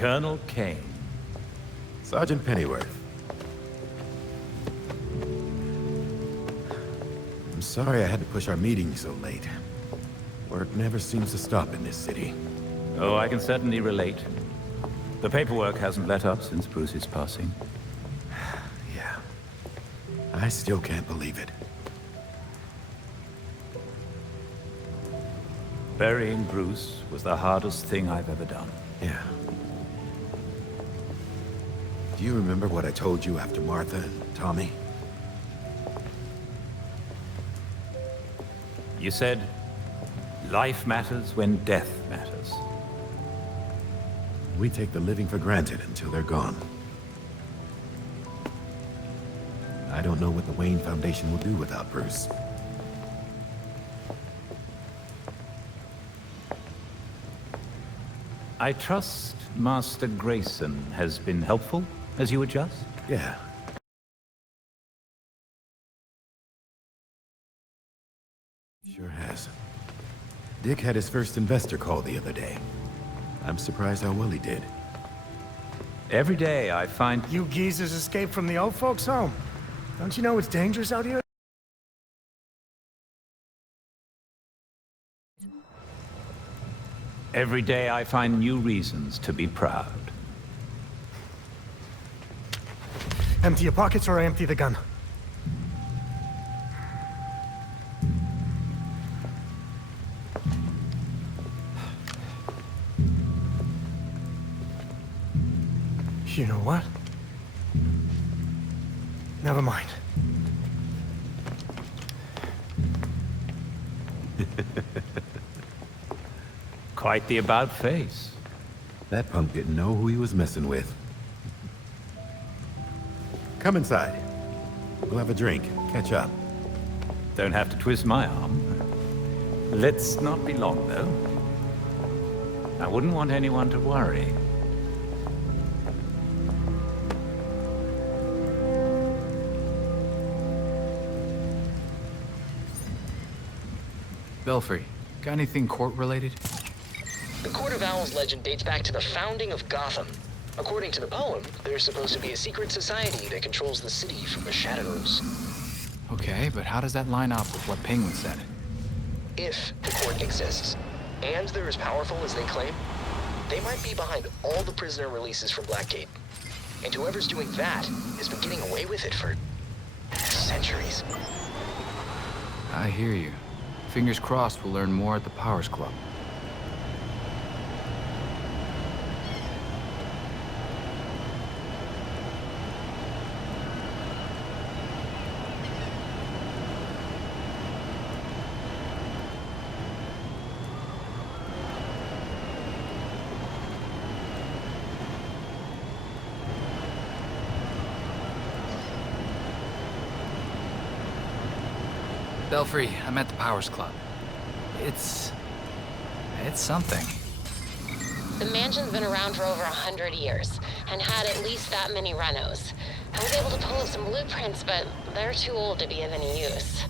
Colonel Kane. Sergeant Pennyworth. I'm sorry I had to push our meeting so late. Work never seems to stop in this city. Oh, I can certainly relate. The paperwork hasn't let up since Bruce's passing. Yeah. I still can't believe it. Burying Bruce was the hardest thing I've ever done. Yeah. Do you remember what I told you after Martha and Tommy? You said, life matters when death matters. We take the living for granted until they're gone. I don't know what the Wayne Foundation will do without Bruce. I trust Master Grayson has been helpful as you adjust? Yeah. Sure has. Dick had his first investor call the other day. I'm surprised how well he did. Every day I find... You geezers escaped from the old folks' home. Don't you know it's dangerous out here? Every day I find new reasons to be proud. Empty your pockets or I empty the gun. You know what? Never mind. Quite the about-face. That punk didn't know who he was messing with. Come inside. We'll have a drink, catch up. Don't have to twist my arm. Let's not be long, though. I wouldn't want anyone to worry. Belfry, got anything court-related? The Court of Owls legend dates back to the founding of Gotham. According to the poem, there's supposed to be a secret society that controls the city from the shadows. Okay, but how does that line up with what Penguin said? If the court exists, and they're as powerful as they claim, they might be behind all the prisoner releases from Blackgate. And whoever's doing that has been getting away with it for centuries. I hear you. Fingers crossed we'll learn more at the Powers Club. Belfry, I'm at the Powers Club. It's something. The mansion's been around for over 100 years, and had at least that many renos. I was able to pull up some blueprints, but they're too old to be of any use.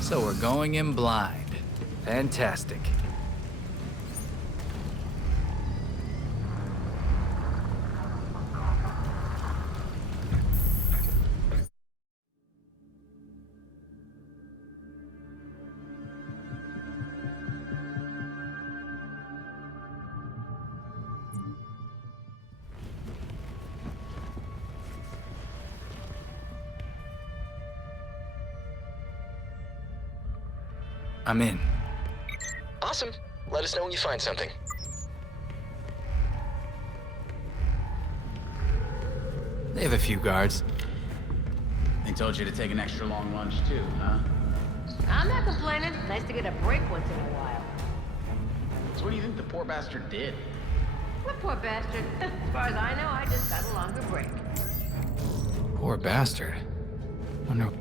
So we're going in blind. Fantastic. I'm in. Awesome. Let us know when you find something. They have a few guards. They told you to take an extra long lunch too, huh? I'm not complaining. Nice to get a break once in a while. So what do you think the poor bastard did? What poor bastard? As far as I know, I just got a longer break. Poor bastard. Wonder...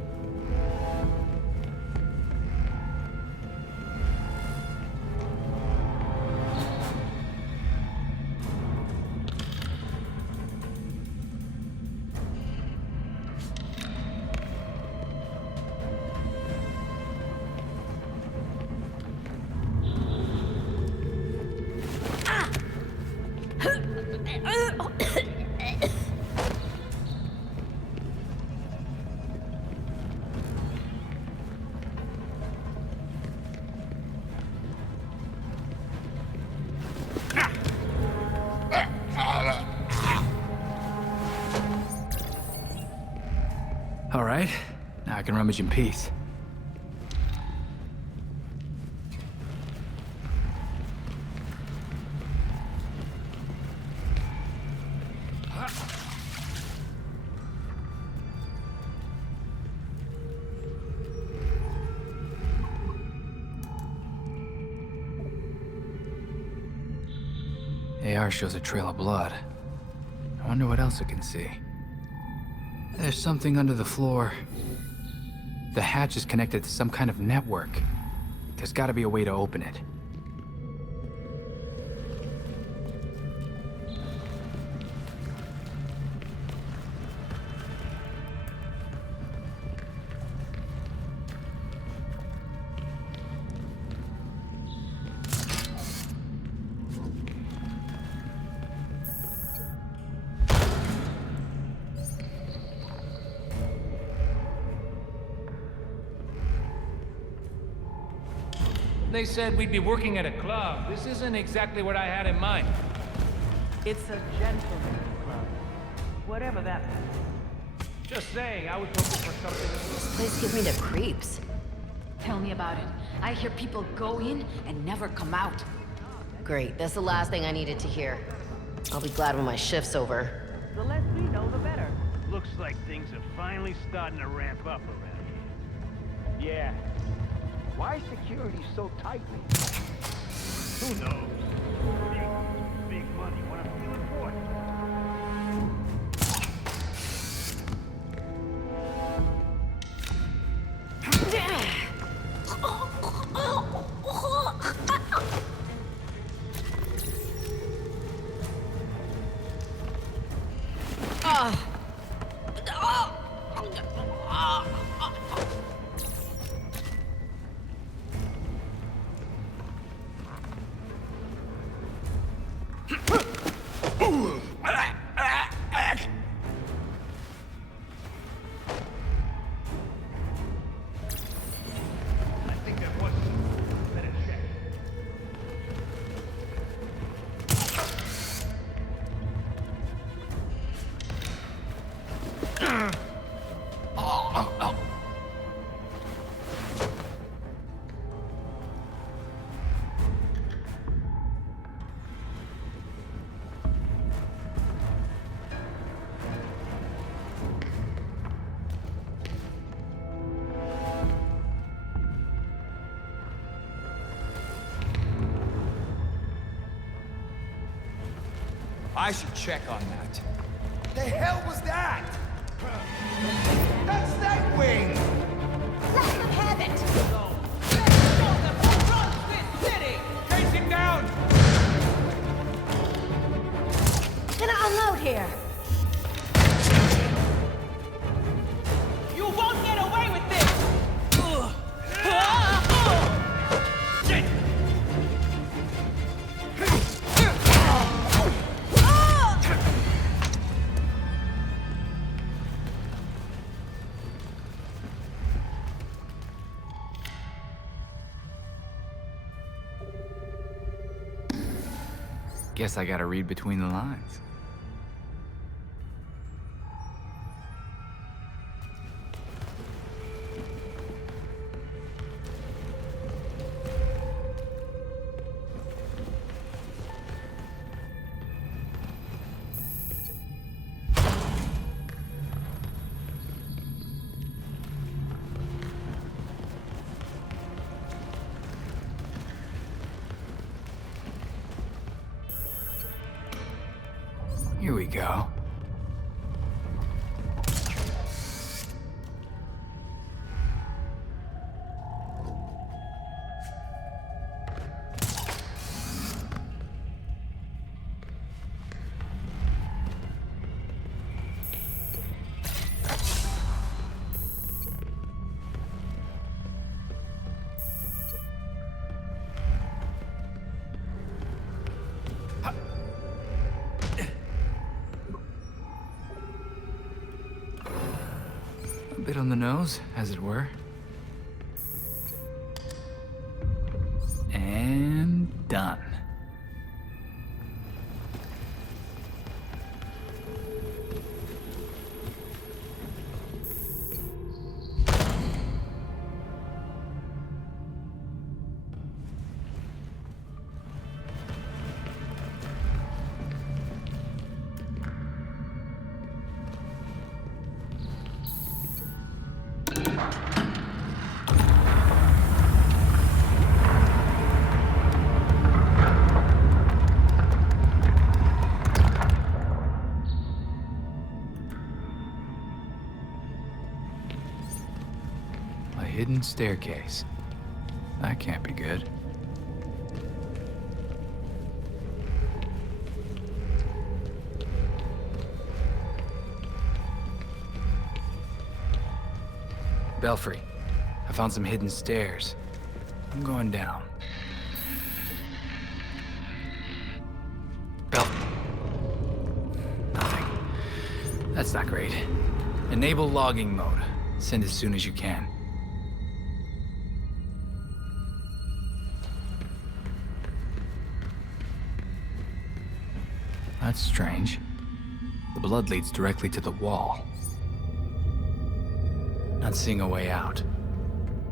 can rummage in peace. AR shows a trail of blood. I wonder what else it can see. There's something under the floor. The hatch is connected to some kind of network. There's gotta be a way to open it. They said we'd be working at a club. This isn't exactly what I had in mind. It's a gentleman's club. Whatever that means. Just saying, I was looking for something. This place gives me the creeps. Tell me about it. I hear people go in and never come out. Great, that's the last thing I needed to hear. I'll be glad when my shift's over. The less we know, the better. Looks like things are finally starting to ramp up around here. Yeah. Why is security so tightly? Who knows? Big money. Wanna feel important? I should check on that. The hell was that? That's Nightwing! Let them have it! Chase him down! Gonna unload here. You won't get away with this! Guess I gotta read between the lines. Here we go. A bit on the nose, as it were. And done. hidden staircase. That can't be good. Belfry, I found some hidden stairs. I'm going down. Nothing. That's not great. Enable logging mode. Send as soon as you can. That's strange. The blood leads directly to the wall. Not seeing a way out.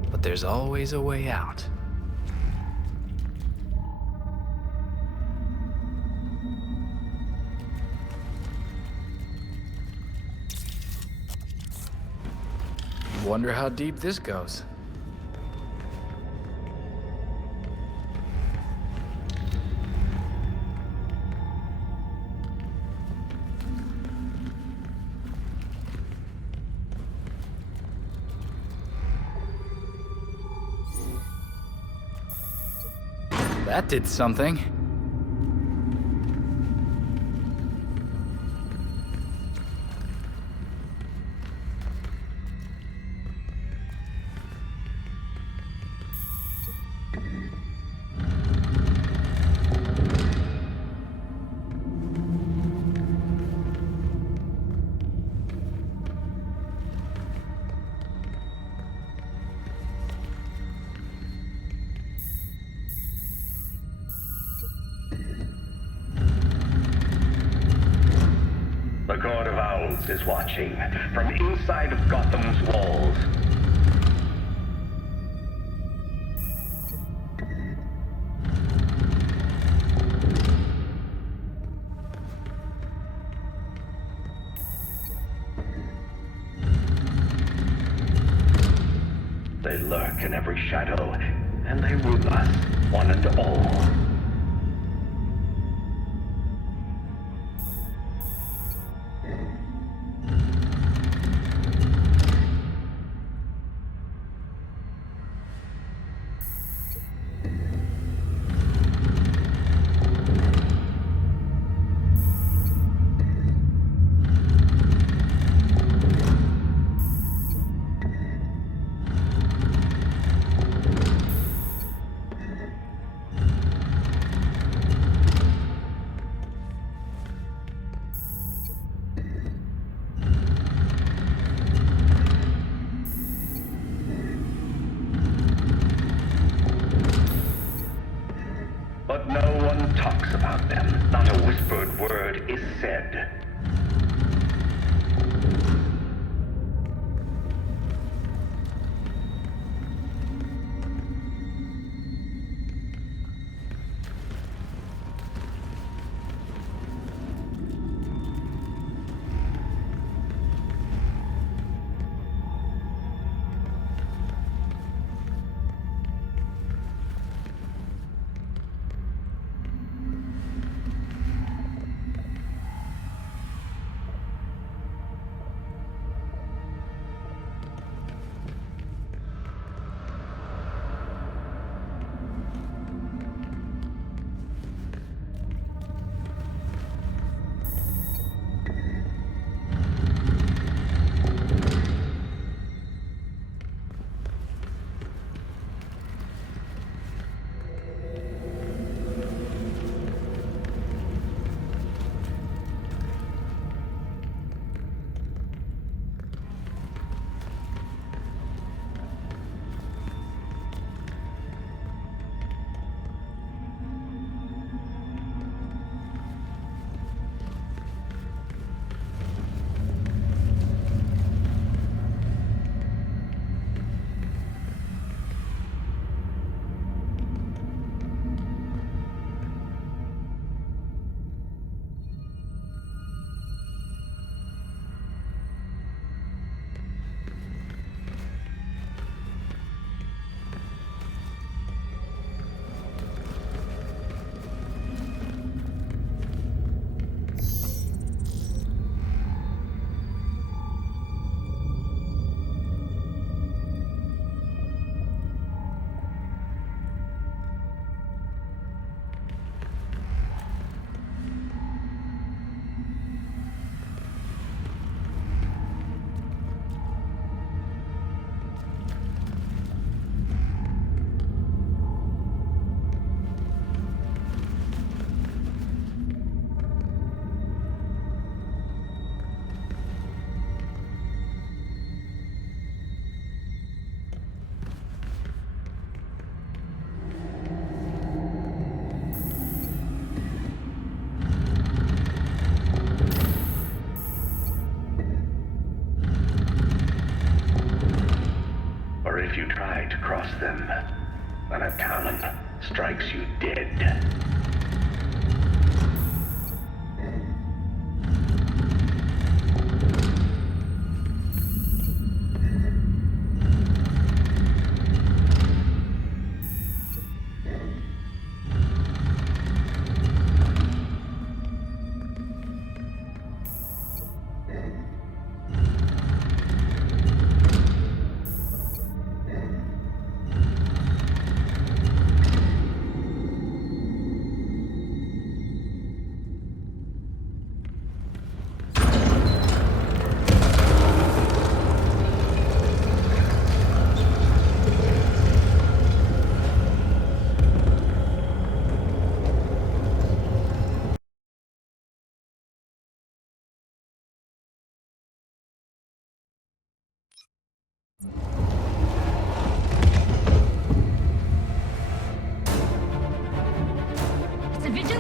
But there's always a way out. Wonder how deep this goes. That did something. The God of Owls is watching from inside of Gotham's walls. They lurk in every shadow, and they rule us, one and all. But no one talks about them. Not a whispered word is said.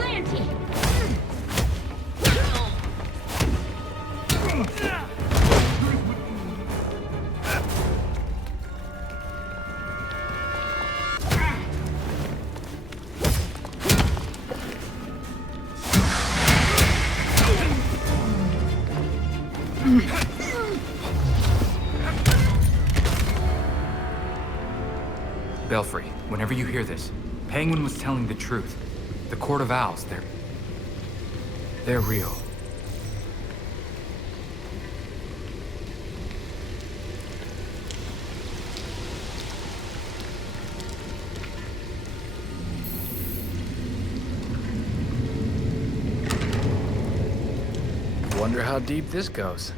vigilante! Belfry, whenever you hear this, Penguin was telling the truth. The Court of Owls, they're real. Wonder how deep this goes.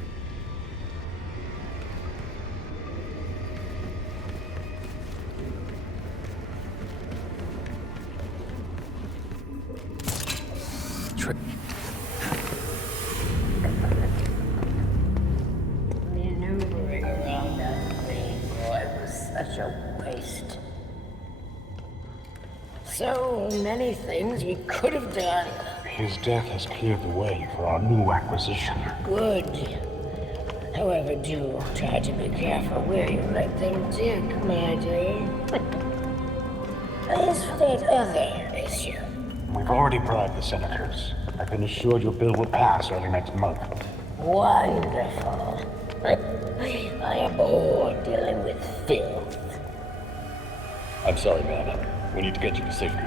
Maneuvering around that thing, boy, was such a waste. So many things we could have done. His death has cleared the way for our new acquisition. Good. However, do try to be careful where you let them dig, my dear. As for that other issue. We've already bribed the senators. I've been assured your bill will pass early next month. Wonderful. I am bored dealing with filth. I'm sorry, man. We need to get you to safety.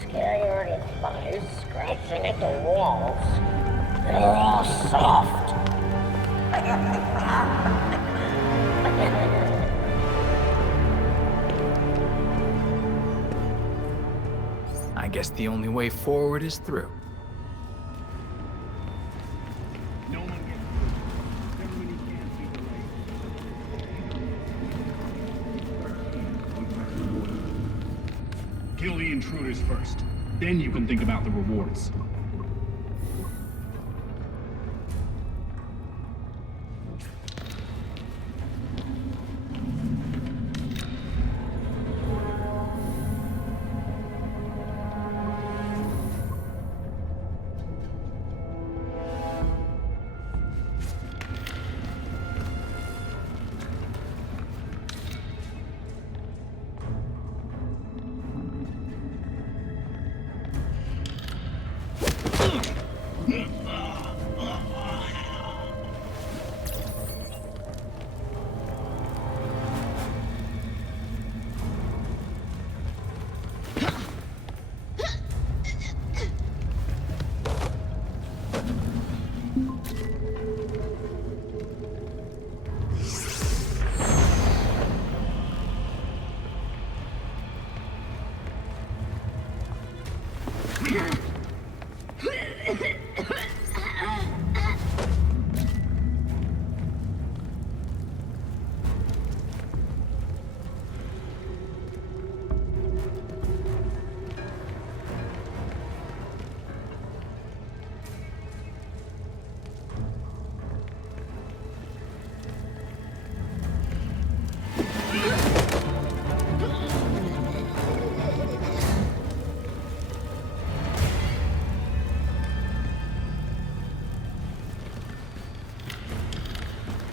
Scary flies scratching at the walls. They're all soft. I guess the only way forward is through. No one gets through. Everybody can see the light. Kill the intruders first. Then you can think about the rewards.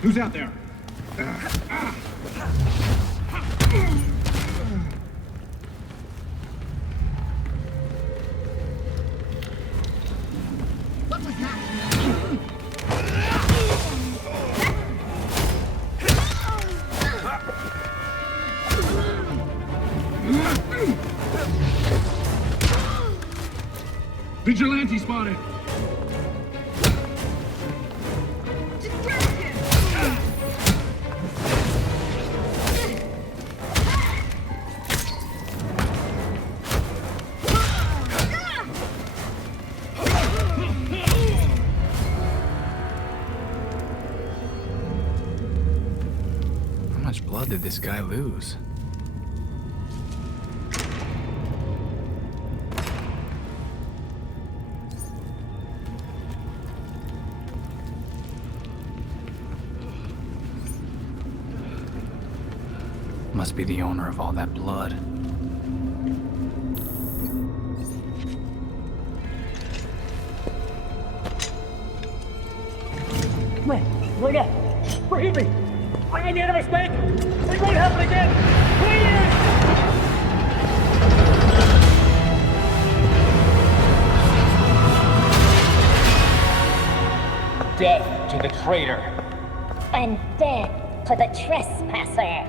Who's out there? What was that? Vigilante spotted! How much blood did this guy lose? Must be the owner of all that blood. Excuse me! I made a mistake! It won't happen again! Please! Death to the traitor! And death to the trespasser!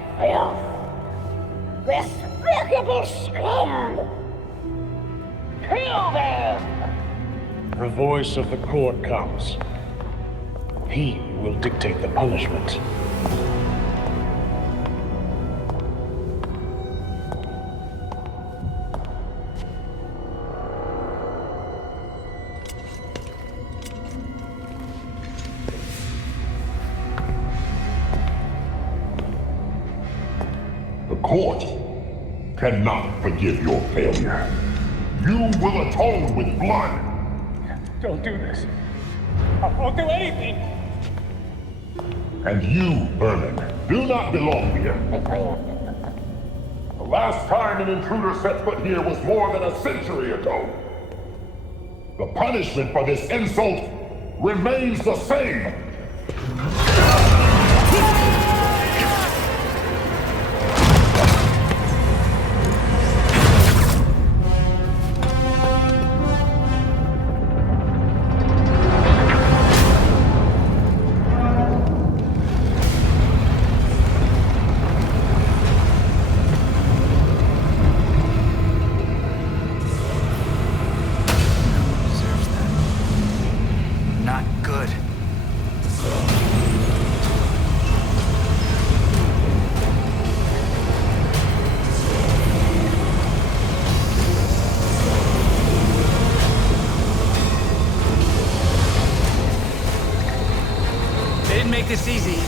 Despicable scum! Kill them! The voice of the court comes. He will dictate the punishment. The court cannot forgive your failure. You will atone with blood. Don't do this. I'll do anything! And you, Vermin, do not belong here. The last time an intruder set foot here was more than a century ago. The punishment for this insult remains the same. Make this easy.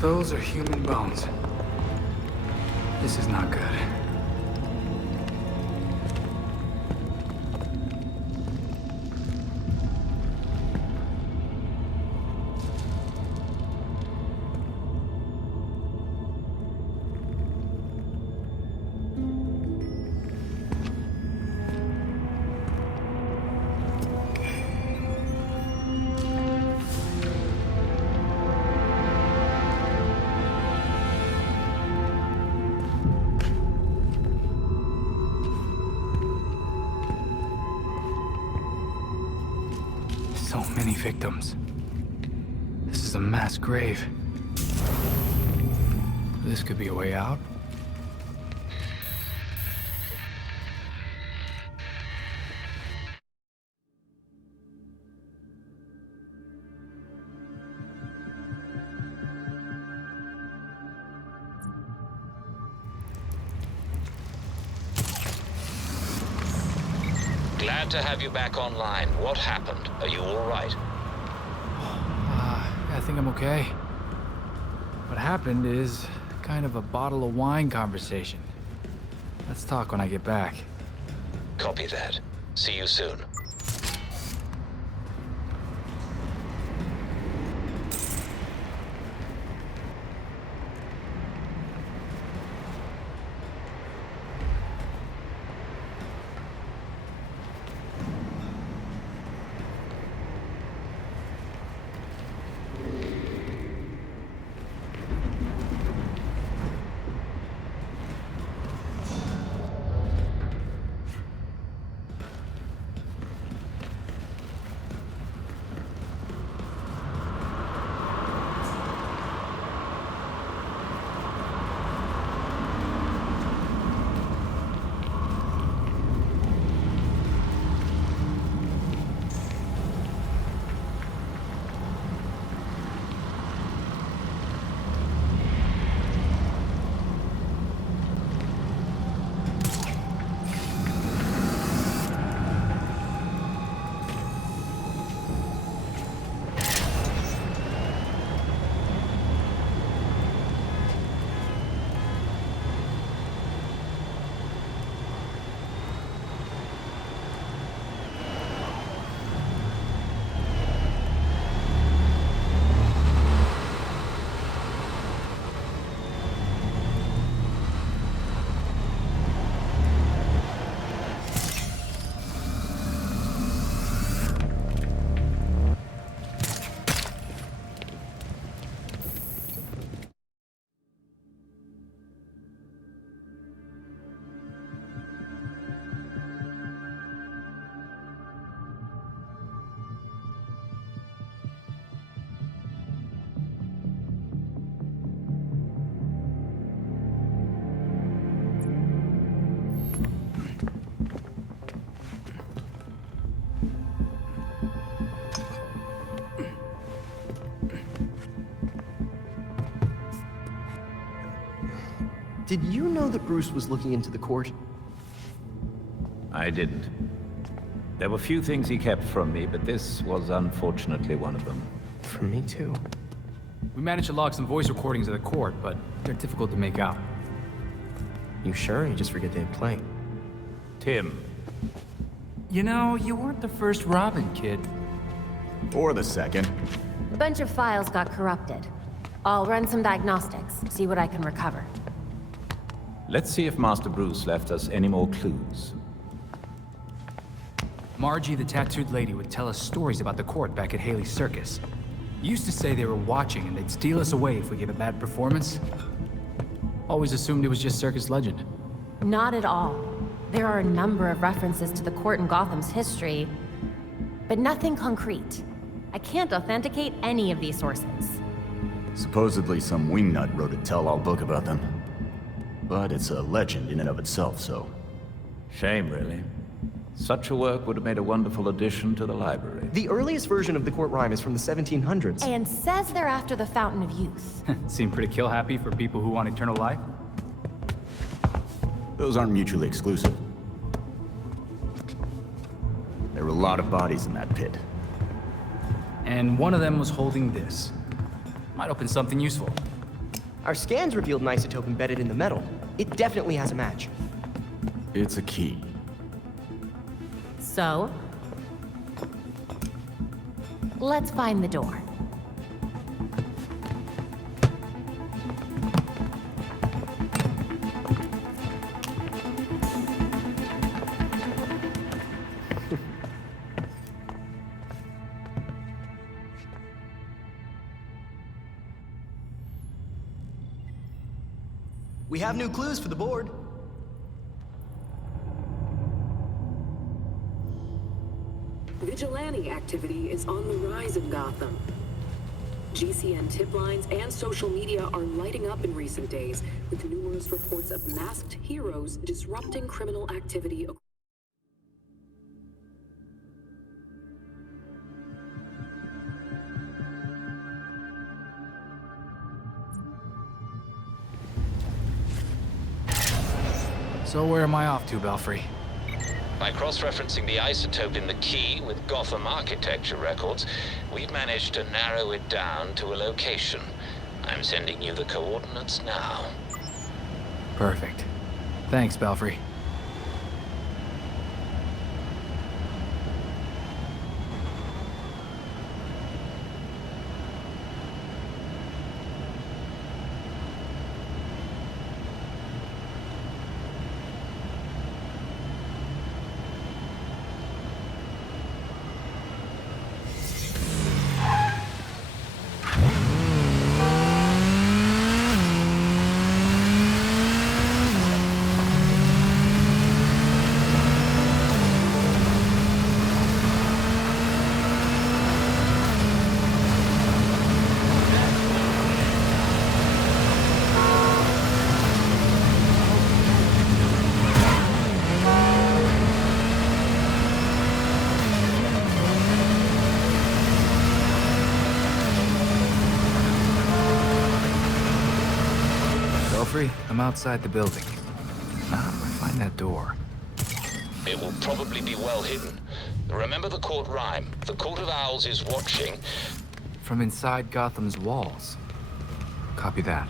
Those are human bones. This is not good. So many victims. This is a mass grave. This could be a way out. Glad to have you back online. What happened? Are you all right? I think I'm okay. What happened is kind of a bottle of wine conversation. Let's talk when I get back. Copy that. See you soon. Did you know that Bruce was looking into the court? I didn't. There were few things he kept from me, but this was unfortunately one of them. From me too. We managed to log some voice recordings of the court, but they're difficult to make out. You sure? You just forget they play. Tim. You know, you weren't the first Robin, kid. Or the second. A bunch of files got corrupted. I'll run some diagnostics, see what I can recover. Let's see if Master Bruce left us any more clues. Margie, the tattooed lady, would tell us stories about the court back at Haley's Circus. Used to say they were watching and they'd steal us away if we gave a bad performance. Always assumed it was just circus legend. Not at all. There are a number of references to the court in Gotham's history, but nothing concrete. I can't authenticate any of these sources. Supposedly some wingnut wrote a tell-all book about them. But it's a legend in and of itself, so... Shame, really. Such a work would have made a wonderful addition to the library. The earliest version of the court rhyme is from the 1700s. And says they're after the Fountain of Youth. Seem pretty kill-happy for people who want eternal life. Those aren't mutually exclusive. There were a lot of bodies in that pit. And one of them was holding this. Might open something useful. Our scans revealed an isotope embedded in the metal. It definitely has a match. It's a key. So? Let's find the door. We have new clues for the board. Vigilante activity is on the rise in Gotham. GCN tip lines and social media are lighting up in recent days, with numerous reports of masked heroes disrupting criminal activity. So where am I off to, Belfry? By cross-referencing the isotope in the key with Gotham architecture records, we've managed to narrow it down to a location. I'm sending you the coordinates now. Perfect. Thanks, Belfry. Belfry, I'm outside the building. How do I find that door? It will probably be well hidden. Remember the court rhyme. The Court of Owls is watching. From inside Gotham's walls. Copy that.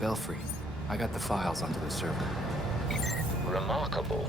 Belfry, I got the files onto the server. Remarkable.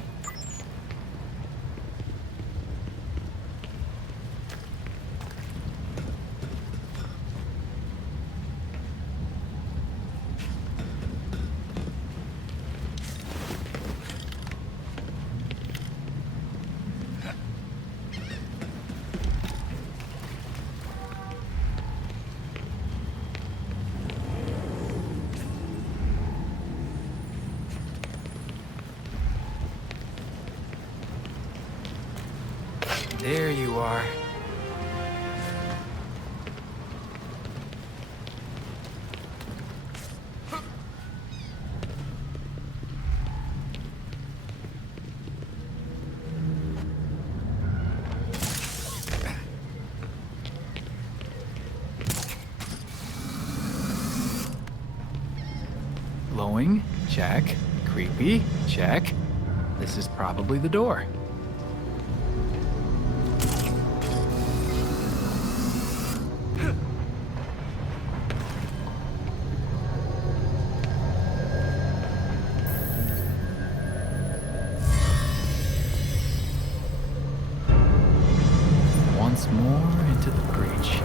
There you are. Glowing? Check. Creepy? Check. This is probably the door. Once more into the breach.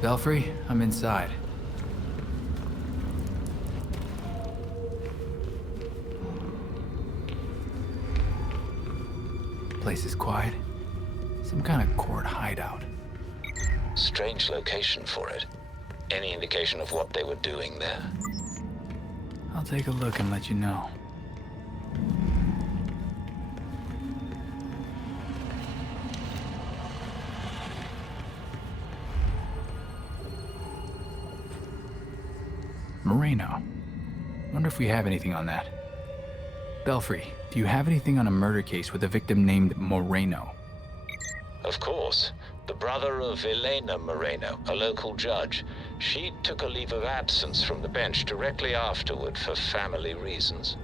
Belfry, I'm inside. Place is quiet. Some kind of court hideout. Strange location for it. Any indication of what they were doing there? I'll take a look and let you know. Moreno. Wonder if we have anything on that. Belfry, do you have anything on a murder case with a victim named Moreno? Of course. The brother of Elena Moreno, a local judge. She took a leave of absence from the bench directly afterward for family reasons.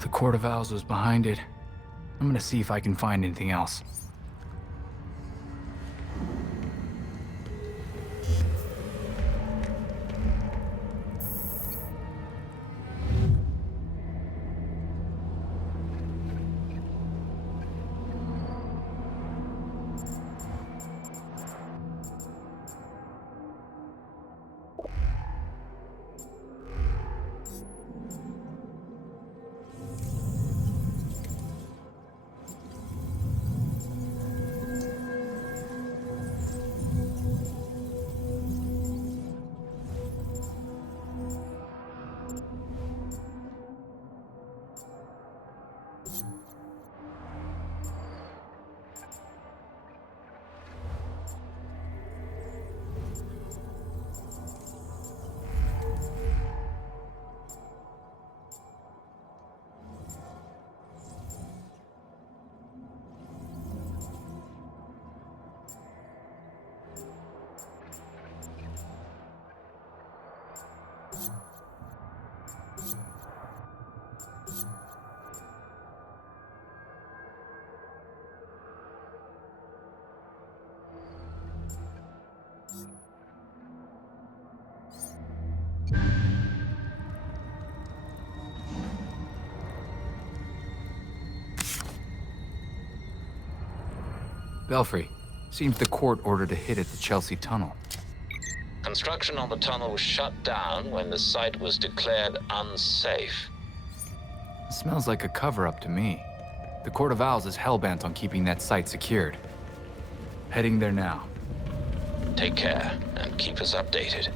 The Court of Owls was behind it. I'm gonna see if I can find anything else. Belfry, seems the court ordered a hit at the Chelsea Tunnel. Construction on the tunnel was shut down when the site was declared unsafe. It smells like a cover-up to me. The Court of Owls is hellbent on keeping that site secured. Heading there now. Take care, and keep us updated.